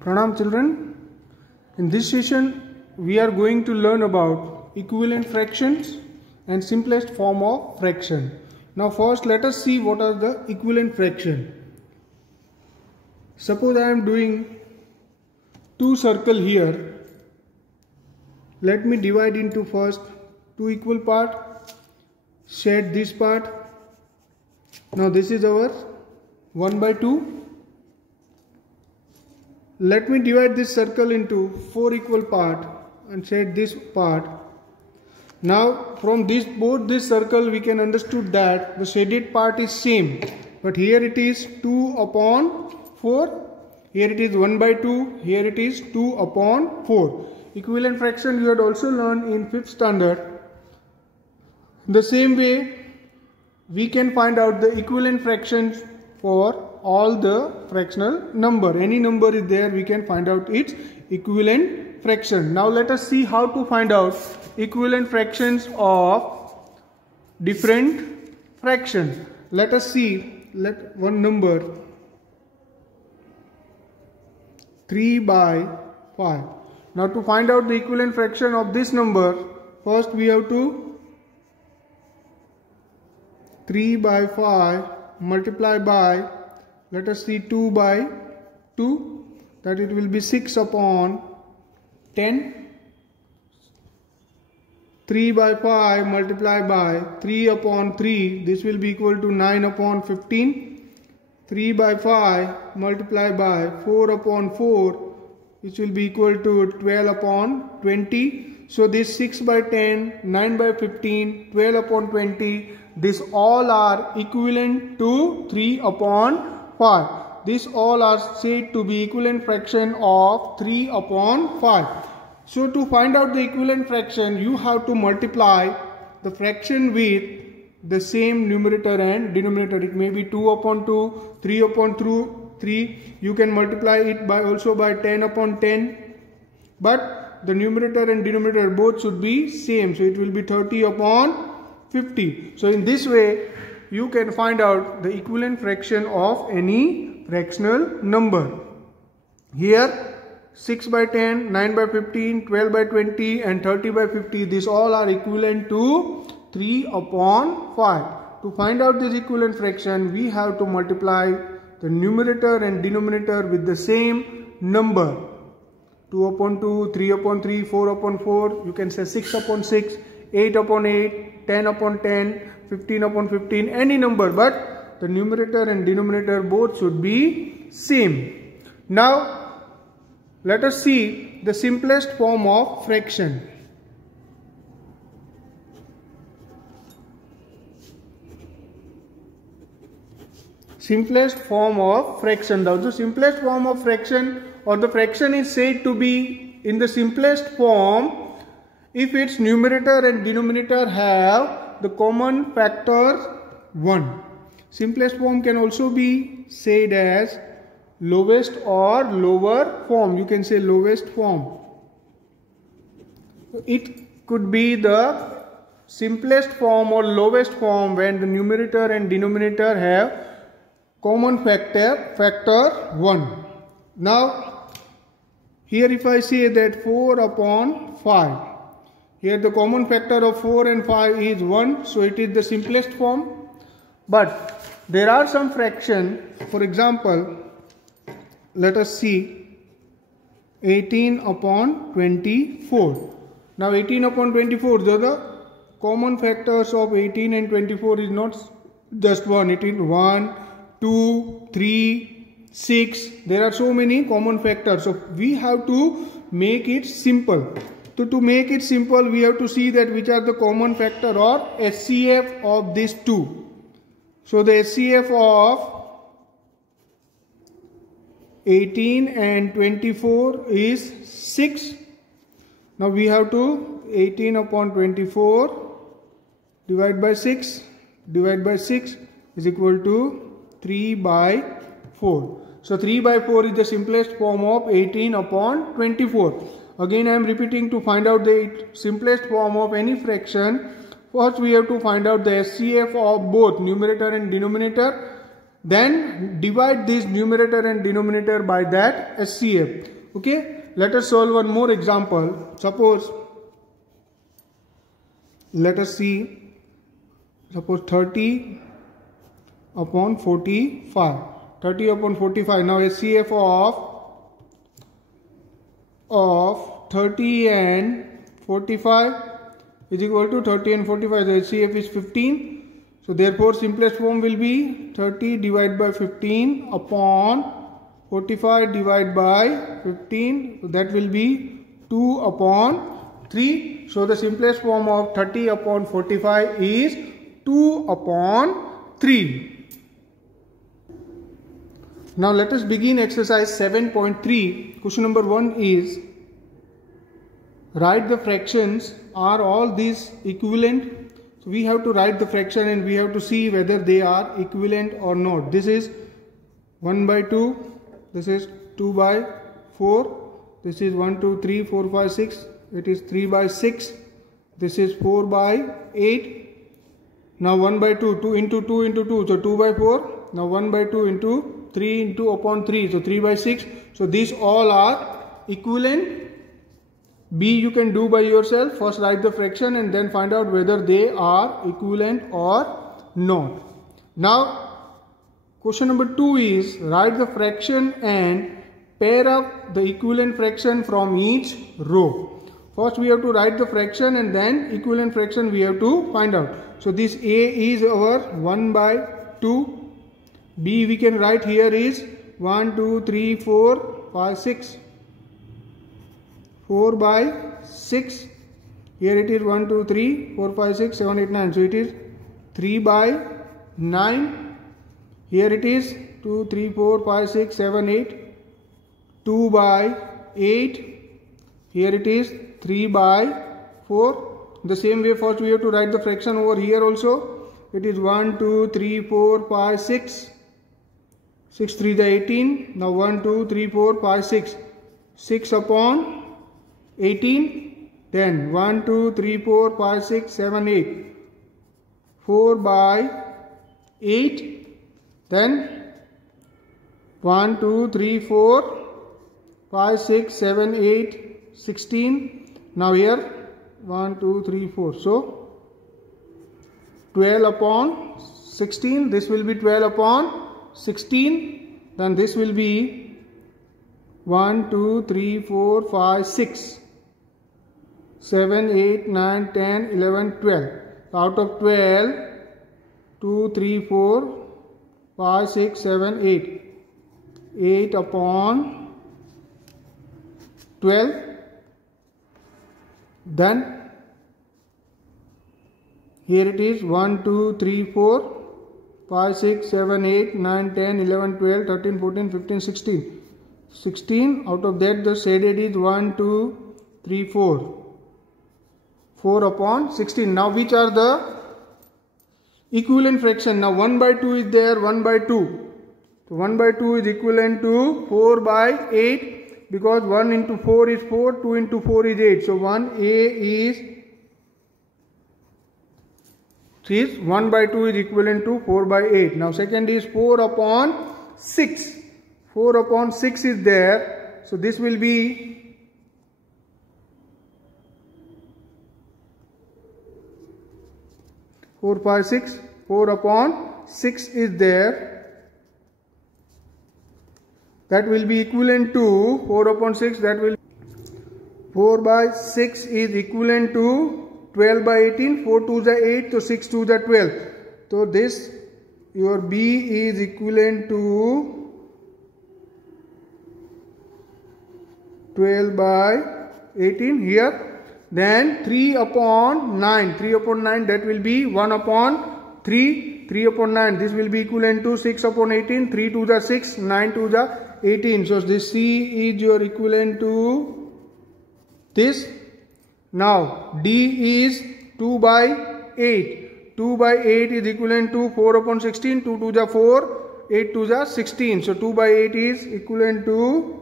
Pranam children, in this session we are going to learn about equivalent fractions and simplest form of fraction. Now first let us see what are the equivalent fraction. Suppose I am doing two circles here. Let me divide into first two equal part, shade this part. Now this is our 1 by 2. Let me divide this circle into 4 equal parts and shade this part. Now from both this circle we can understood that the shaded part is same, but here it is 2 upon 4, here it is 1 by 2, here it is 2 upon 4. Equivalent fraction you had also learned in 5th standard. The same way we can find out the equivalent fractions for all the fractional number. Any number is there, we can find out its equivalent fraction. Now let us see how to find out equivalent fractions of different fractions. Let us see, let one number 3 by 5. Now to find out the equivalent fraction of this number, first we have to 3 by 5 multiply by, let us see, 2 by 2, that it will be 6 upon 10. 3 by 5 multiply by 3 upon 3, this will be equal to 9 upon 15. 3 by 5 multiply by 4 upon 4, which will be equal to 12 upon 20. So this 6 by 10, 9 by 15, 12 upon 20, these all are equivalent to 3 upon 5. These all are said to be equivalent fraction of 3 upon 5. So to find out the equivalent fraction, you have to multiply the fraction with the same numerator and denominator. It may be 2 upon 2, 3 upon 3. You can multiply it by also by 10 upon 10. But the numerator and denominator both should be same. So it will be 30 upon 50. So in this way you can find out the equivalent fraction of any fractional number. Here 6 by 10, 9 by 15, 12 by 20 and 30 by 50, these all are equivalent to 3 upon 5. To find out this equivalent fraction, we have to multiply the numerator and denominator with the same number. 2 upon 2, 3 upon 3, 4 upon 4, you can say 6 upon 6, 8 upon 8, 10 upon 10, 15 upon 15, any number, but the numerator and denominator both should be same. Now let us see the simplest form of fraction. Simplest form of fraction. The simplest form of fraction, or the fraction is said to be in the simplest form if its numerator and denominator have the common factor 1. Simplest form can also be said as lowest or lower form. You can say lowest form. It could be the simplest form or lowest form when the numerator and denominator have common factor 1. Now here if I say that 4 upon 5, here the common factor of 4 and 5 is 1, so it is the simplest form. But there are some fractions, for example, let us see 18 upon 24. Now 18 upon 24, the common factors of 18 and 24 is not just 1, it is 1, 2, 3, 6. There are so many common factors, so we have to make it simple. So to make it simple, we have to see that which are the common factor or SCF of these two. So the SCF of 18 and 24 is 6. Now we have to 18 upon 24 divide by 6 is equal to 3 by 4. So 3 by 4 is the simplest form of 18 upon 24. Again I am repeating, to find out the simplest form of any fraction, first we have to find out the SCF of both numerator and denominator. Then divide this numerator and denominator by that HCF. Okay, let us solve one more example. Suppose, let us see, suppose 30 upon 45. 30 upon 45. Now HCF of 30 and 45 is equal to 30 and 45. The HCF is 15. So therefore simplest form will be 30 divided by 15 upon 45 divided by 15. So that will be 2 upon 3. So the simplest form of 30 upon 45 is 2 upon 3. Now let us begin exercise 7.3. Question number 1 is, write the fractions. Are all these equivalent? So we have to write the fraction and we have to see whether they are equivalent or not. This is 1 by 2. This is 2 by 4. This is 1, 2, 3, 4, 5, 6. It is 3 by 6. This is 4 by 8. Now 1 by 2. 2 into 2 into 2. So 2 by 4. Now 1 by 2 into 3 into upon 3. So 3 by 6. So these all are equivalent. B you can do by yourself. First write the fraction and then find out whether they are equivalent or not. Now question number 2 is, write the fraction and pair up the equivalent fraction from each row. First we have to write the fraction and then equivalent fraction we have to find out. So this A is our 1 by 2. B we can write here is 1, 2, 3, 4, 5, 6. 4 by 6. Here it is 1, 2, 3, 4, 5, 6, 7, 8, 9. So it is 3 by 9. Here it is 2, 3, 4, 5, 6, 7, 8. 2 by 8. Here it is 3 by 4. The same way first we have to write the fraction over here also. It is 1, 2, 3, 4, 5, 6. 6 3 the 18. Now 1, 2, 3, 4, 5, 6. 6 upon 18. Then 1, 2, 3, 4, 5, 6, 7, 8. 4 by 8. Then 1, 2, 3, 4, 5, 6, 7, 8, 16. Now here 1, 2, 3, 4. So 12 upon 16. This will be 12 upon 16. Then this will be 1, 2, 3, 4, 5, 6. 7, 8, 9, 10, 11, 12. Out of 12, 2, 3, 4, 5, 6, 7, 8. 8 upon 12. Then here it is 1, 2, 3, 4, 5, 6, 7, 8, 9, 10, 11, 12, 13, 14, 15, 16. 16. Out of that the shaded is 1, 2, 3, 4. 4 upon 16. Now which are the equivalent fraction? Now 1 by 2 is there, 1 by 2. So 1 by 2 is equivalent to 4 by 8 because 1 into 4 is 4, 2 into 4 is 8. So 1A is 1 by 2 is equivalent to 4 by 8. Now second is 4 upon 6. 4 upon 6 is there. So this will be 4, 5, 6. 4 upon 6 is there. That will be equivalent to 4 upon 6. That will 4 by 6 is equivalent to 12 by 18. 4 to the 8. So 6 to the 12. So this your B is equivalent to 12 by 18 here. Then 3 upon 9. 3 upon 9 that will be 1 upon 3. 3 upon 9 this will be equivalent to 6 upon 18. 3 to the 6. 9 to the 18. So this C is your equivalent to this. Now D is 2 by 8. 2 by 8 is equivalent to 4 upon 16. 2 to the 4. 8 to the 16. So 2 by 8 is equivalent to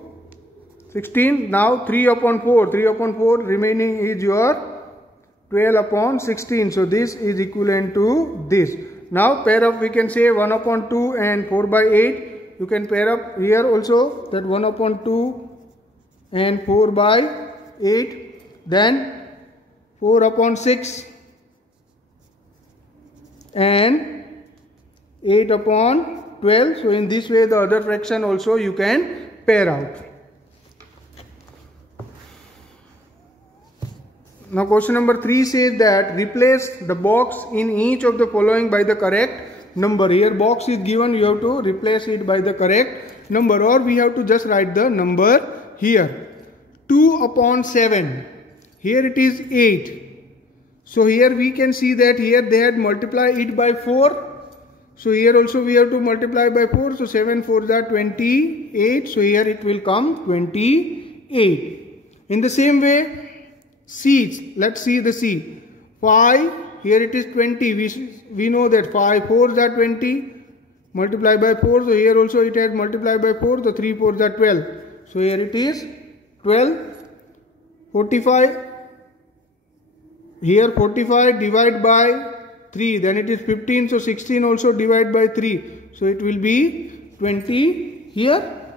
16. Now 3 upon 4. 3 upon 4 remaining is your 12 upon 16. So this is equivalent to this. Now pair up, we can say 1 upon 2 and 4 by 8. You can pair up here also that 1 upon 2 and 4 by 8. Then 4 upon 6 and 8 upon 12. So in this way the other fraction also you can pair out. Now question number 3 says that replace the box in each of the following by the correct number. Here box is given, you have to replace it by the correct number, or we have to just write the number here. 2 upon 7. Here it is 8. So here we can see that here they had multiplied it by 4. So here also we have to multiply by 4. So 7 4s are 28. So here it will come 28. In the same way, C, let's see the C. 5, here it is 20. We know that 5 4s are 20. Multiply by 4. So here also it has multiplied by 4. So 3 4s are 12. So here it is 12. 45. Here 45 divide by 3. Then it is 15. So 16 also divide by 3. So it will be 20 here.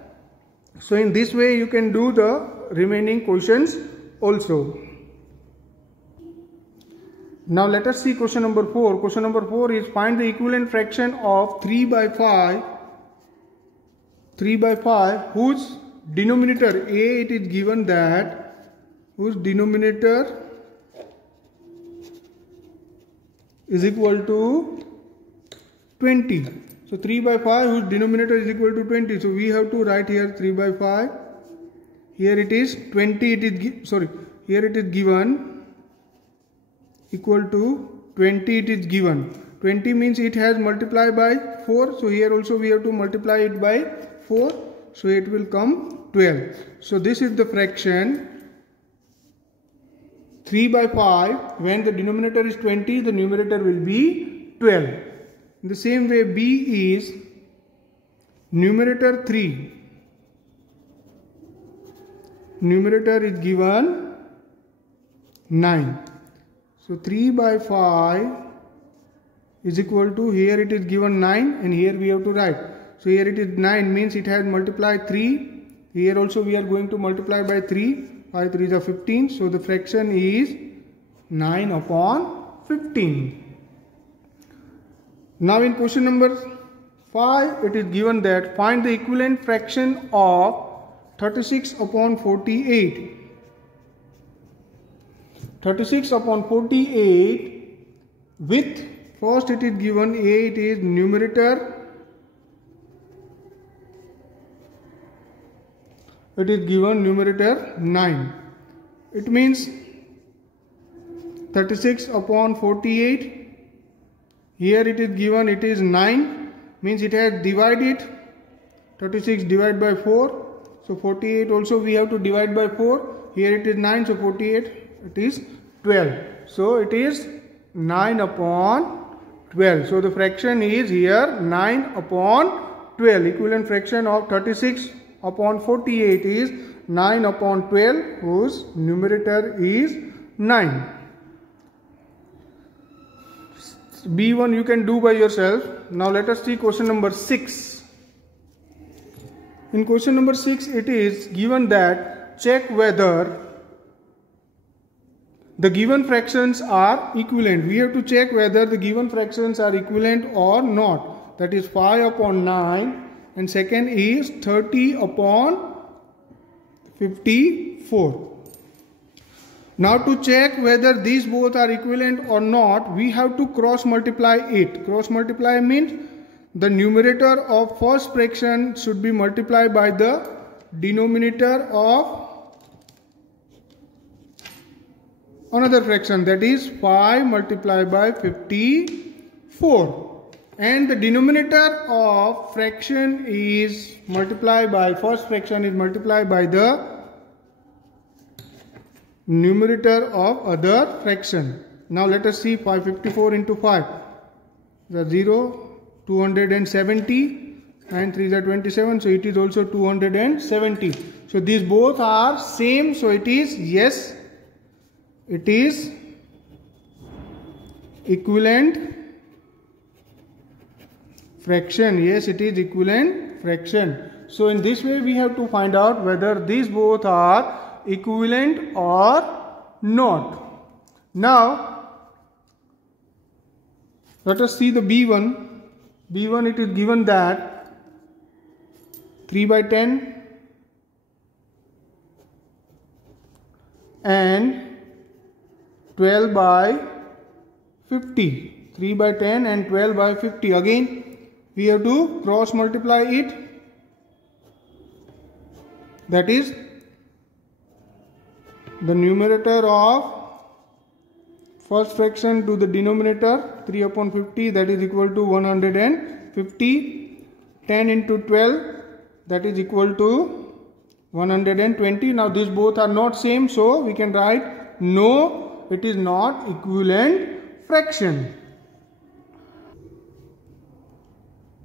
So in this way you can do the remaining questions also. Now let us see question number 4. Question number 4 is find the equivalent fraction of 3 by 5 whose denominator A, it is given that whose denominator is equal to 20. So 3 by 5 whose denominator is equal to 20. So we have to write here 3 by 5. Here it is 20. Here it is given equal to 20. It is given 20 means it has multiplied by 4. So here also we have to multiply it by 4. So it will come 12. So this is the fraction 3 by 5. When the denominator is 20, the numerator will be 12. In the same way, B is numerator 3. Numerator is given 9. So 3 by 5 is equal to, here it is given 9 and here we have to write. So here it is 9 means it has multiplied 3. Here also we are going to multiply by 3. 5 3s are 15. So the fraction is 9 upon 15. Now in question number 5 it is given that find the equivalent fraction of 36 upon 48. 36 upon 48 with, first it is given A, it is numerator, it is given numerator 9. It means 36 upon 48, here it is given it is 9, means it has divided 36 divided by 4. So 48 also we have to divide by 4. Here it is 9, so 48 it is 12. So it is 9 upon 12. So the fraction is here 9 upon 12. Equivalent fraction of 36 upon 48 is 9 upon 12 whose numerator is 9. B1 you can do by yourself. Now let us see question number 6. In question number 6 it is given that check whether the given fractions are equivalent. We have to check whether the given fractions are equivalent or not. That is 5 upon 9 and second is 30 upon 54. Now to check whether these both are equivalent or not, we have to cross multiply it. Cross multiply means the numerator of first fraction should be multiplied by the denominator of another fraction, that is 5 multiplied by 54, and the denominator of fraction is multiplied by, first fraction is multiplied by the numerator of other fraction. Now let us see 554 into 5. The 0, 270 and 3 are 27. So it is also 270. So these both are same. So it is yes. It is equivalent fraction. Yes, it is equivalent fraction. So in this way we have to find out whether these both are equivalent or not. Now let us see the B1. B1, it is given that 3 by 10 and 12 by 50. 3 by 10 and 12 by 50. Again we have to cross multiply it. That is the numerator of first fraction to the denominator, 3 upon 50, that is equal to 150. 10 into 12, that is equal to 120. Now these both are not same, so we can write no, it is not equivalent fraction.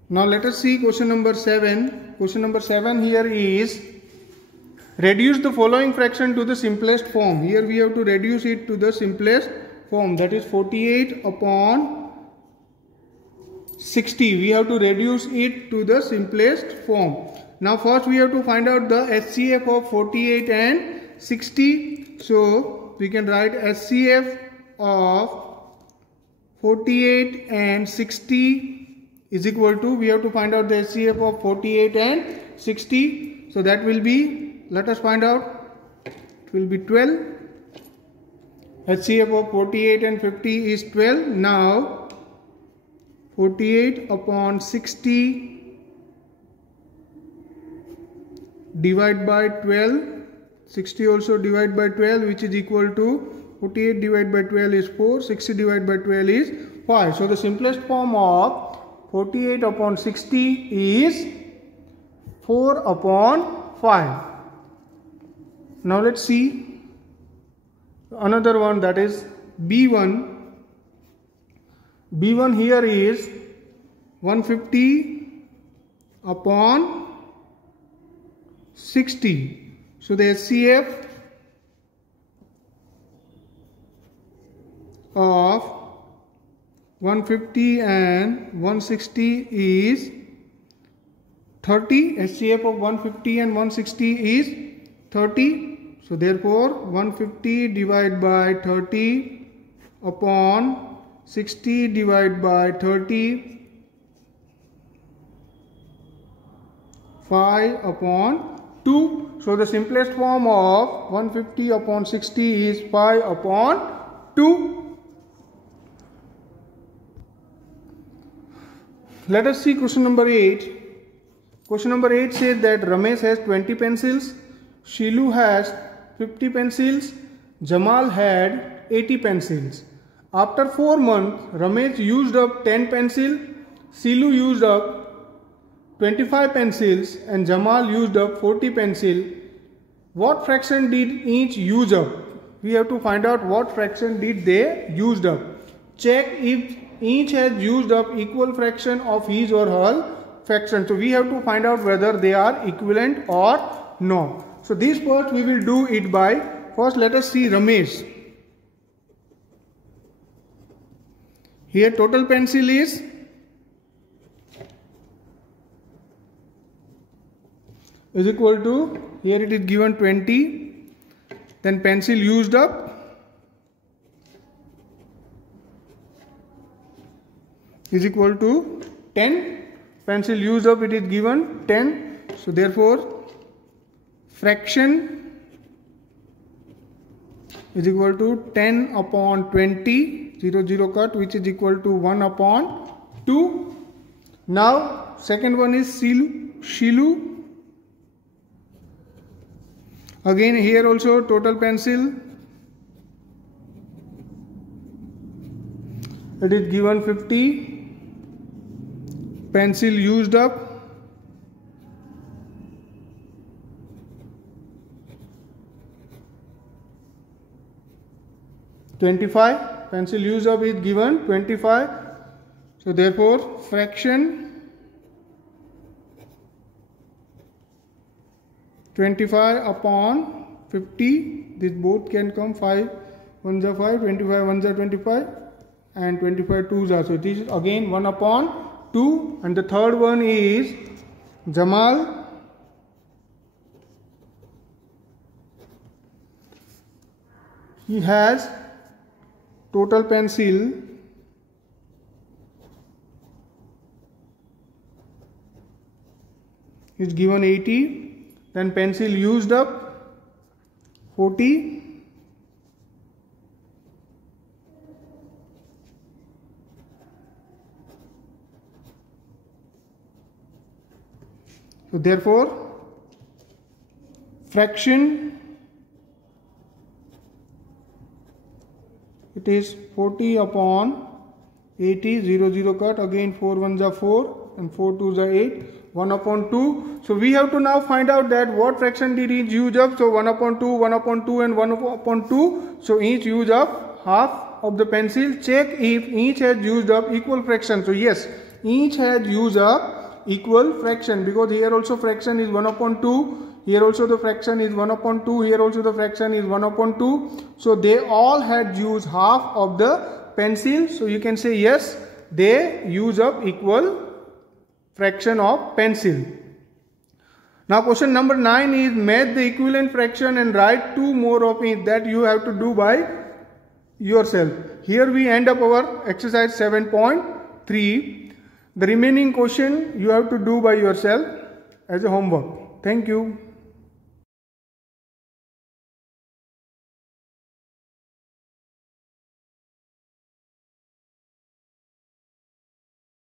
Now let us see question number 7. Question number 7 here is reduce the following fraction to the simplest form. Here we have to reduce it to the simplest form, that is 48 upon 60. We have to reduce it to the simplest form. Now first we have to find out the HCF of 48 and 60. So we can write HCF of 48 and 60 is equal to, we have to find out the HCF of 48 and 60. So that will be, let us find out, it will be 12. HCF of 48 and 50 is 12. Now 48 upon 60 divide by 12. 60 also divide by 12, which is equal to 48 divided by 12 is 4. 60 divided by 12 is 5. So the simplest form of 48 upon 60 is 4 upon 5. Now let's see another one, that is B1. B1 here is 150 upon 60. So the HCF of 150 and 160 is 30. HCF of 150 and 160 is 30. So therefore 150 divided by 30 upon 60 divided by 30, 5 upon 2. So the simplest form of 150 upon 60 is 5 upon 2. Let us see question number 8. Question number 8 says that Ramesh has 20 pencils, Shilu has 50 pencils, Jamal had 80 pencils. After 4 months, Ramesh used up 10 pencils, Shilu used up 25 pencils and Jamal used up 40 pencils. What fraction did each use up? We have to find out what fraction did they used up. Check if each has used up equal fraction of his or her fraction. So we have to find out whether they are equivalent or not. So this part we will do it by, first let us see Ramesh. Here total pencil is equal to, here it is given 20, then pencil used up is equal to 10. Pencil used up, it is given 10. So therefore fraction is equal to 10 upon 20, 0 0 cut, which is equal to 1 upon 2. Now second one is Shilu. Again here also total pencil, it is given 50. Pencil used up (25). Pencil used up is given 25. So therefore fraction 25 upon 50. This both can come, 5 1s are 5, 25 1s are 25, and 25 2s are. So it is again 1 upon 2. And the third one is Jamal. He has total pencil is given 80, then pencil used up 40, so therefore fraction, it is 40 upon 80, 0 0 cut, again 4 1s are 4 and 4 2s are 8, 1 upon 2. So we have to now find out that what fraction did each use up. So 1 upon 2, 1 upon 2 and 1 upon 2. So each use up half of the pencil. Check if each has used up equal fraction. So yes, each has used up equal fraction, because here also fraction is 1 upon 2. Here also the fraction is 1 upon 2. Here also the fraction is 1 upon 2. So they all had used half of the pencil. So you can say yes, they use up equal fraction of pencil. Now question number 9 is match the equivalent fraction and write 2 more of it. That you have to do by yourself. Here we end up our exercise 7.3. The remaining question you have to do by yourself as a homework. Thank you.